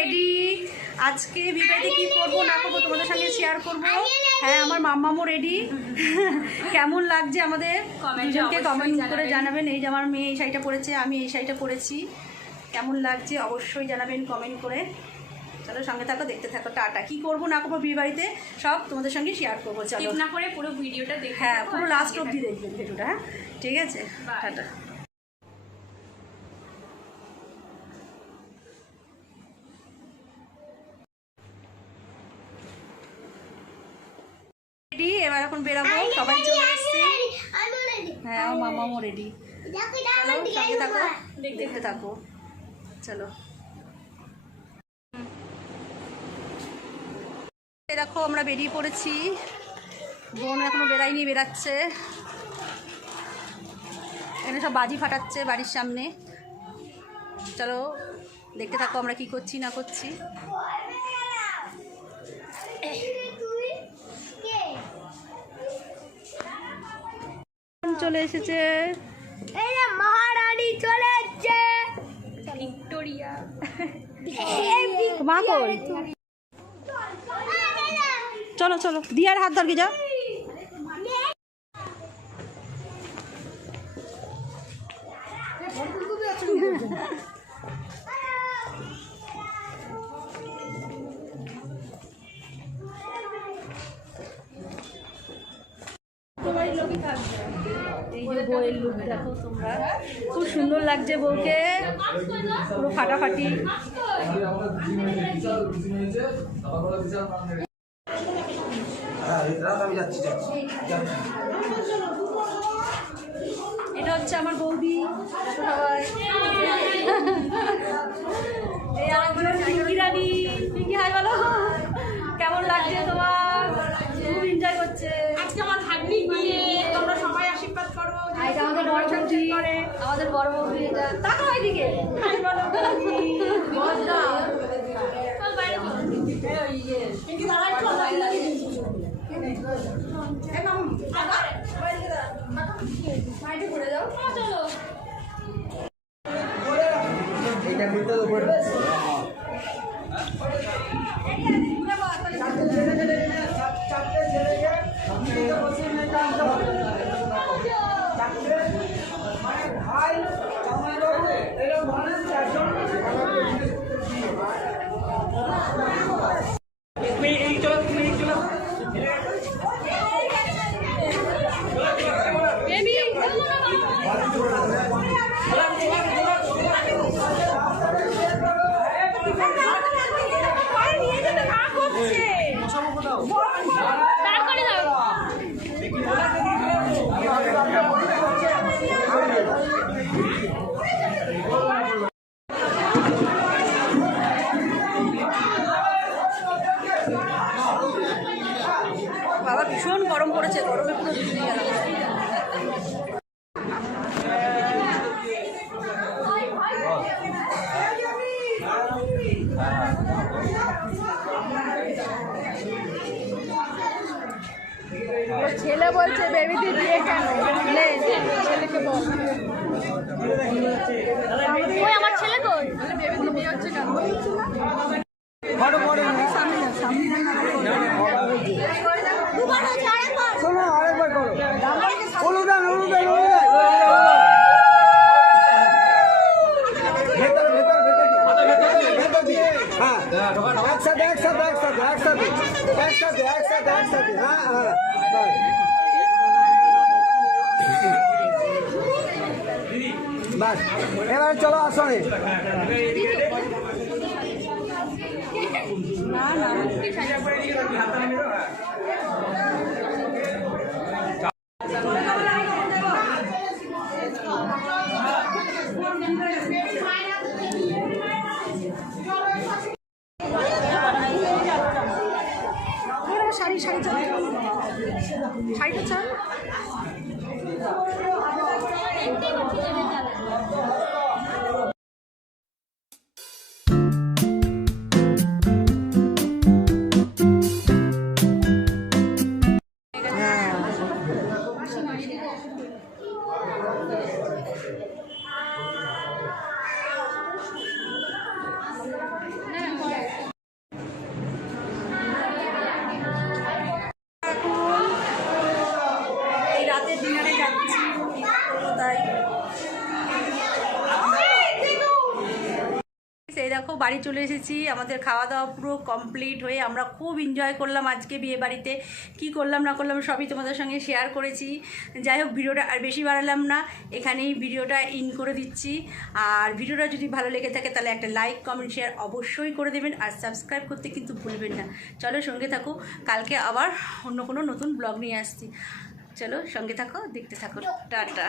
Ready আজকে বিবাহিতে কি করব না করব তোমাদের সঙ্গে শেয়ার করব? হ্যাঁ আমার মাম্মামও রেডি কেমন লাগছে আমাদের? দুজনকে কমেন্ট করে জানাবেন। এই যে আমার মেয়ে এই শাড়িটা পরেছে আমি এই শাড়িটা পরেছি। কেমন লাগছে অবশ্যই জানাবেন কমেন্ট করে। চলো সঙ্গে থাকো দেখতে থাকো। টাটা। কি করব না করব বিয়ে বাড়িতে সব তোমাদের সঙ্গে শেয়ার করব। চলো। না করে পুরো ভিডিওটা দেখে হ্যাঁ পুরো লাস্ট অবধি দেখবেন ভিডিওটা হ্যাঁ? ঠিক আছে? টাটা। রেডি? এবার এখন বেরাবো সবাই চলে এসছি। হ্যাঁ আমার মামাও রেডি চলো সঙ্গে থাকো দেখতে থাকো। চলো। দেখো আমরা বেরিয়ে পড়েছি। বোন এখনও বেরায়নি বেরাচ্ছে। এখানে সব বাজি ফাটাচ্ছে বাড়ির সামনে। চলো দেখতে থাকো আমরা কি করছি না করছি। চলে এসেছে। মহারানী চলে যাচ্ছে ভিক্টোরিয়া। মা কই? চলো চলো। দিয়ার হাত ধরকে যাও খুব সুন্দর লাগছে বউকে। পুরো ফাটাফাটি। এটা হচ্ছে আমার বৌদি দেখো সবাই এই আমার পিঙ্কি রানী পিঙ্কি হাই বলো কেমন লাগছে তোমার খুব এনজয় করছে আজকে আমার ভাগ্নি বিয়ে তোমরা সবাই আশীর্বাদ করো আর এটা আমাদের বড় বৌদি আমাদের বড় বৌদি তাকো এদিকে। এইটা মিলতে তো ছেলে বলছে বেবিতে দিয়ে কেন? ছেলেকে বল। আমার ছেলে কই? বেবিতে বিয়ে হচ্ছে কেন? বাস এবার চলো আসনে শাড়ি শাড়ি চাল শাড়িটা চাল দেখো, বাড়ি চলে এসেছি। আমাদের খাওয়া দাওয়া পুরো কমপ্লিট হয়ে আমরা খুব এনজয় করলাম আজকে বিয়ে বাড়িতে। কি করলাম, না করলাম, সবই তোমাদের সঙ্গে শেয়ার করেছি। যাই হোক, ভিডিওটা আর বেশি বাড়ালাম না। এখানেই ভিডিওটা ইন করে দিচ্ছি। আর ভিডিওটা যদি ভালো লেগে থাকে, তাহলে একটা লাইক কমেন্ট শেয়ার অবশ্যই করে দেবেন। আর সাবস্ক্রাইব করতে কিন্তু ভুলবেন না। চলো, সঙ্গে থাকো। কালকে আবার অন্য কোনো নতুন ব্লগ নিয়ে আসছি। চলো, সঙ্গে থাকো, দেখতে থাকো। টাটা।